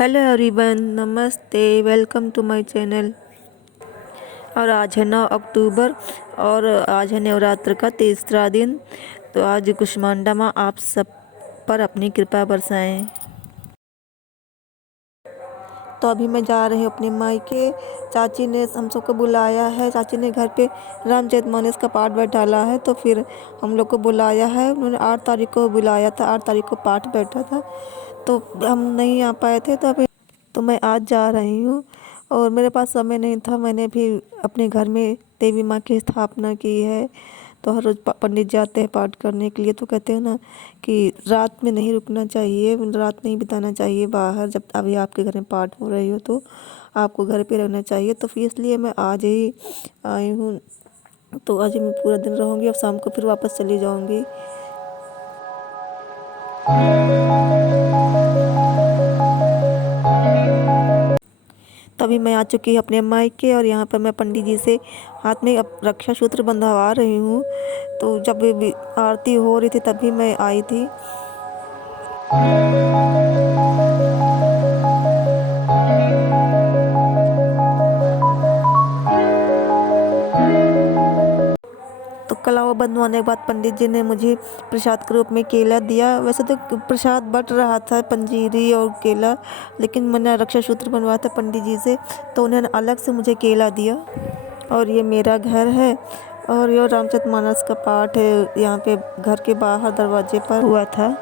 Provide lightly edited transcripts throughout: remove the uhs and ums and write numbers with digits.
Hello everyone, नमस्ते, welcome to my channel. और आज है 9 अक्टूबर और आज है नवरात्र का तीसरा दिन। तो आज कुष्मांडा माँ आप सब पर अपनी कृपा बरसाएं। तो अभी मैं जा रही हूँ अपने मायके। चाची ने हम सबको बुलाया है। चाची ने घर पे रामचरितमानस का पाठ बैठाला है, तो फिर हम लोग को बुलाया है। उन्होंने 8 तारीख को बुलाया था, 8 तारीख को पाठ बैठा था, तो हम नहीं आ पाए थे। तो मैं आज जा रही हूँ और मेरे पास समय नहीं था। मैंने भी अपने घर में देवी माँ की स्थापना की है। तो हर रोज़ पंडित जाते हैं पाठ करने के लिए, तो कहते हैं ना कि रात में नहीं रुकना चाहिए, रात नहीं बिताना चाहिए बाहर। जब अभी आपके घर में पाठ हो रही हो तो आपको घर पे रहना चाहिए। तो फिर इसलिए मैं आज ही आई हूँ। तो आज मैं पूरा दिन रहूँगी और शाम को फिर वापस चली जाऊँगी। तभी मैं आ चुकी हूँ अपने मायके और यहाँ पर मैं पंडित जी से हाथ में रक्षा सूत्र बंधवा रही हूँ। तो जब भी आरती हो रही थी तभी मैं आई थी। तो कलावा बंधवाने के बाद पंडित जी ने मुझे प्रसाद के रूप में केला दिया। वैसे तो प्रसाद बट रहा था, पंजीरी और केला, लेकिन मैंने रक्षा सूत्र बनवाया था पंडित जी से, तो उन्होंने अलग से मुझे केला दिया। और ये मेरा घर है और ये रामचरितमानस का पाठ है, यहाँ पे घर के बाहर दरवाजे पर हुआ था।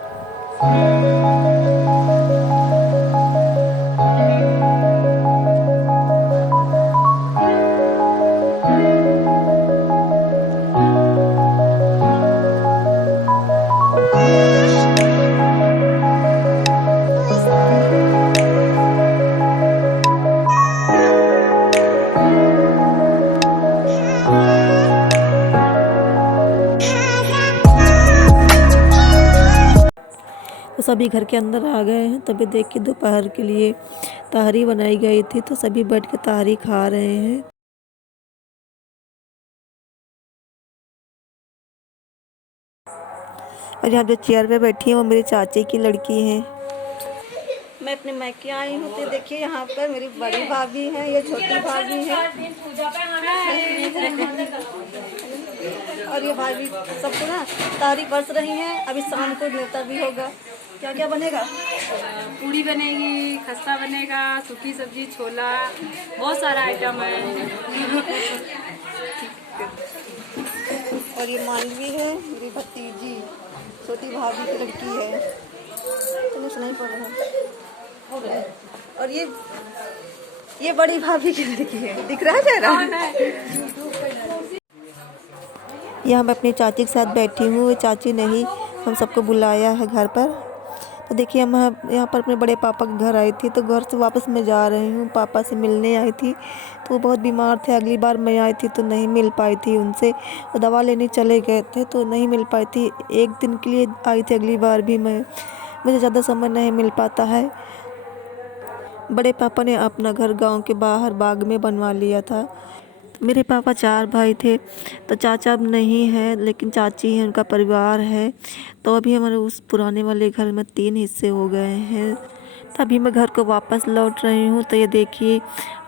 तो सभी घर के अंदर आ गए हैं। तभी देख के दोपहर के लिए ताहरी बनाई गई थी, तो सभी बैठ के ताहरी खा रहे हैं। और यहाँ जो चेयर पे बैठी है वो मेरी चाची की लड़की है। मैं अपने मायके आई हूँ, तो देखिए यहाँ पर मेरी बड़ी भाभी है, ये छोटी भाभी है और ये भाभी सबको ना ताहरी बरस रही हैं। अभी शाम को न्योता भी होगा। क्या क्या बनेगा? पूड़ी बनेगी, खस्ता बनेगा, सूखी सब्जी, छोला, बहुत सारा आइटम है। और ये मालवी है, मेरी भतीजी, छोटी भाभी की लड़की है। तो सुनाई पड़ रहा है। और ये बड़ी भाभी की लड़की है, दिख रहा है चेहरा? यहाँ मैं अपनी चाची के साथ बैठी हूँ। चाची ने ही हम सबको बुलाया है घर पर। तो देखिए हम यहाँ पर अपने बड़े पापा के घर आई थी, तो घर से वापस मैं जा रही हूँ। पापा से मिलने आई थी, तो वो बहुत बीमार थे। अगली बार मैं आई थी तो नहीं मिल पाई थी उनसे, वो दवा लेने चले गए थे तो नहीं मिल पाई थी। एक दिन के लिए आई थी, अगली बार भी मुझे ज़्यादा समय नहीं मिल पाता है। बड़े पापा ने अपना घर गांव के बाहर बाग में बनवा लिया था। मेरे पापा 4 भाई थे, तो चाचा अब नहीं है, लेकिन चाची है, उनका परिवार है। तो अभी हमारे उस पुराने वाले घर में 3 हिस्से हो गए हैं। तभी मैं घर को वापस लौट रही हूँ। तो ये देखिए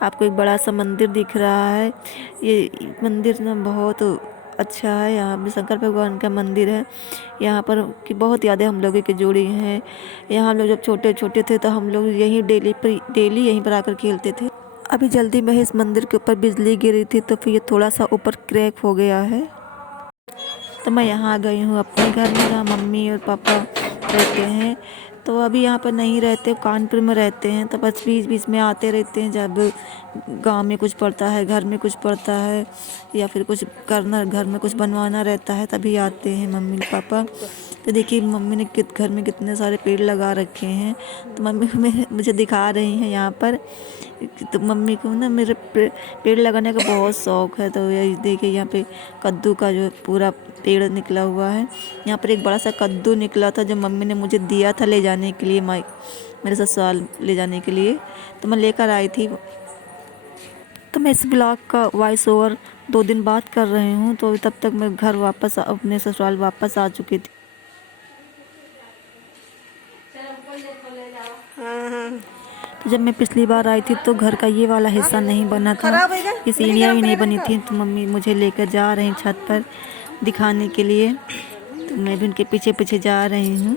आपको एक बड़ा सा मंदिर दिख रहा है। ये मंदिर ना बहुत अच्छा है। यहाँ पे शंकर भगवान का मंदिर है। यहाँ पर की बहुत यादें हम लोगों की जुड़ी हैं। यहाँ हम लोग जब छोटे छोटे थे तो हम लोग यहीं डेली यहीं पर आकर खेलते थे। अभी जल्दी में इस मंदिर के ऊपर बिजली गिरी थी, तो फिर ये थोड़ा सा ऊपर क्रैक हो गया है। तो मैं यहाँ आ गई हूँ अपने घर में, जहाँ मम्मी और पापा रहते हैं। तो अभी यहाँ पर नहीं रहते, कानपुर में रहते हैं। तो बस बीच बीच में आते रहते हैं, जब गांव में कुछ पड़ता है, घर में कुछ पड़ता है, या फिर कुछ करना, घर में कुछ बनवाना रहता है, तभी आते हैं मम्मी पापा। तो देखिए मम्मी ने घर में कितने सारे पेड़ लगा रखे हैं। तो मम्मी मुझे दिखा रही हैं यहाँ पर। तो मम्मी को ना मेरे पेड़ लगाने का बहुत शौक़ है। तो ये देखिए यहाँ पे कद्दू का जो पूरा पेड़ निकला हुआ है। यहाँ पर एक बड़ा सा कद्दू निकला था, जो मम्मी ने मुझे दिया था ले जाने के लिए, मेरे ससुराल ले जाने के लिए, तो मैं लेकर आई थी। तो मैं इस ब्लॉग का वॉइस ओवर 2 दिन बाद कर रही हूँ। तो तब तक मैं घर वापस अपने ससुराल वापस आ चुकी थी। हाँ। तो जब मैं पिछली बार आई थी तो घर का ये वाला हिस्सा नहीं बना था, ये सीढ़ियाँ भी नहीं बनी थी। तो मम्मी मुझे लेकर जा रही छत पर दिखाने के लिए, तो मैं भी उनके पीछे पीछे जा रही हूँ।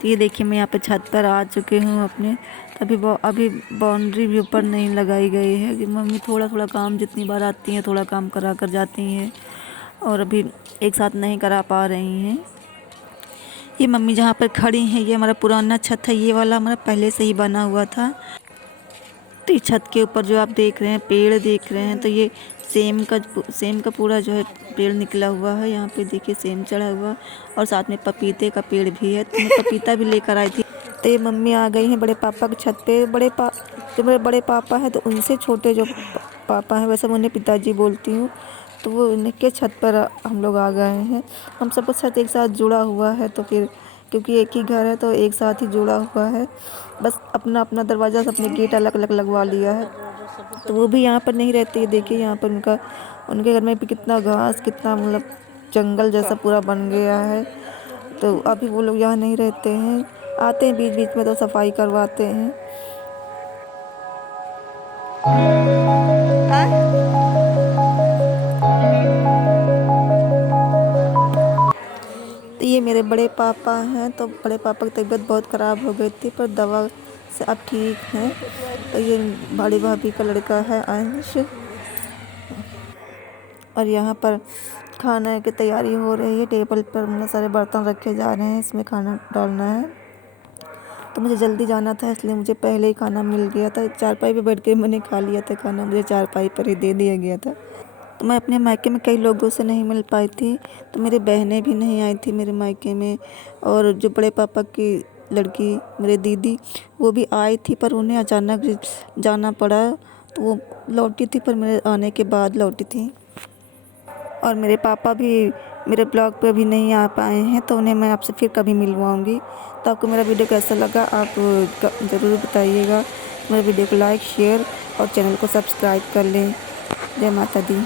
तो ये देखिए मैं यहाँ पे छत पर आ चुकी हूँ अपने। अभी बाउंड्री भी ऊपर नहीं लगाई गई है कि मम्मी थोड़ा थोड़ा काम जितनी बार आती हैं थोड़ा काम करा कर जाती हैं, और अभी एक साथ नहीं करा पा रही हैं। ये मम्मी जहाँ पर खड़ी हैं ये हमारा पुराना छत है, ये वाला हमारा पहले से ही बना हुआ था। तो ये छत के ऊपर जो आप देख रहे हैं पेड़ देख रहे हैं, तो ये सेम का पूरा जो है पेड़ निकला हुआ है। यहाँ पे देखिए सेम चढ़ा हुआ, और साथ में पपीते का पेड़ भी है, तो मैं पपीता भी लेकर आई थी। तो ये मम्मी आ गई हैं बड़े पापा की छत पे। जो मेरे बड़े पापा हैं तो उनसे छोटे जो पापा हैं, वैसे मैं उन्हें पिताजी बोलती हूँ, तो वो उनके छत पर हम लोग आ गए हैं। हम सबका छत एक साथ जुड़ा हुआ है, तो फिर क्योंकि एक ही घर है तो एक साथ ही जुड़ा हुआ है। बस अपना अपना दरवाज़ा से अपने गेट अलग अलग लगवा लिया है। तो वो भी यहाँ पर नहीं रहते। देखिए यहाँ पर उनके घर में भी कितना घास, कितना मतलब जंगल जैसा पूरा बन गया है। तो अभी वो लोग यहाँ नहीं रहते हैं, आते हैं बीच बीच में तो सफाई करवाते हैं। तो ये मेरे बड़े पापा हैं। तो बड़े पापा की तबीयत बहुत ख़राब हो गई थी, पर दवा से अब ठीक हैं। तो ये बड़ी भाभी का लड़का है अंश, और यहाँ पर खाने की तैयारी हो रही है। टेबल पर बहुत सारे बर्तन रखे जा रहे हैं, इसमें खाना डालना है। तो मुझे जल्दी जाना था इसलिए मुझे पहले ही खाना मिल गया था। चारपाई पे बैठ के मैंने खा लिया था खाना, मुझे चारपाई पर ही दे दिया गया था। तो मैं अपने मायके में कई लोगों से नहीं मिल पाई थी, तो मेरी बहनें भी नहीं आई थी मेरे मायके में, और जो बड़े पापा की लड़की मेरी दीदी वो भी आई थी, पर उन्हें अचानक जाना पड़ा, तो वो लौटी थी, पर मेरे आने के बाद लौटी थी। और मेरे पापा भी मेरे ब्लॉग पे अभी नहीं आ पाए हैं, तो उन्हें मैं आपसे फिर कभी मिलवाऊंगी। तो आपको मेरा वीडियो कैसा लगा आप ज़रूर बताइएगा। मेरे वीडियो को लाइक, शेयर और चैनल को सब्सक्राइब कर लें। जय माता दी।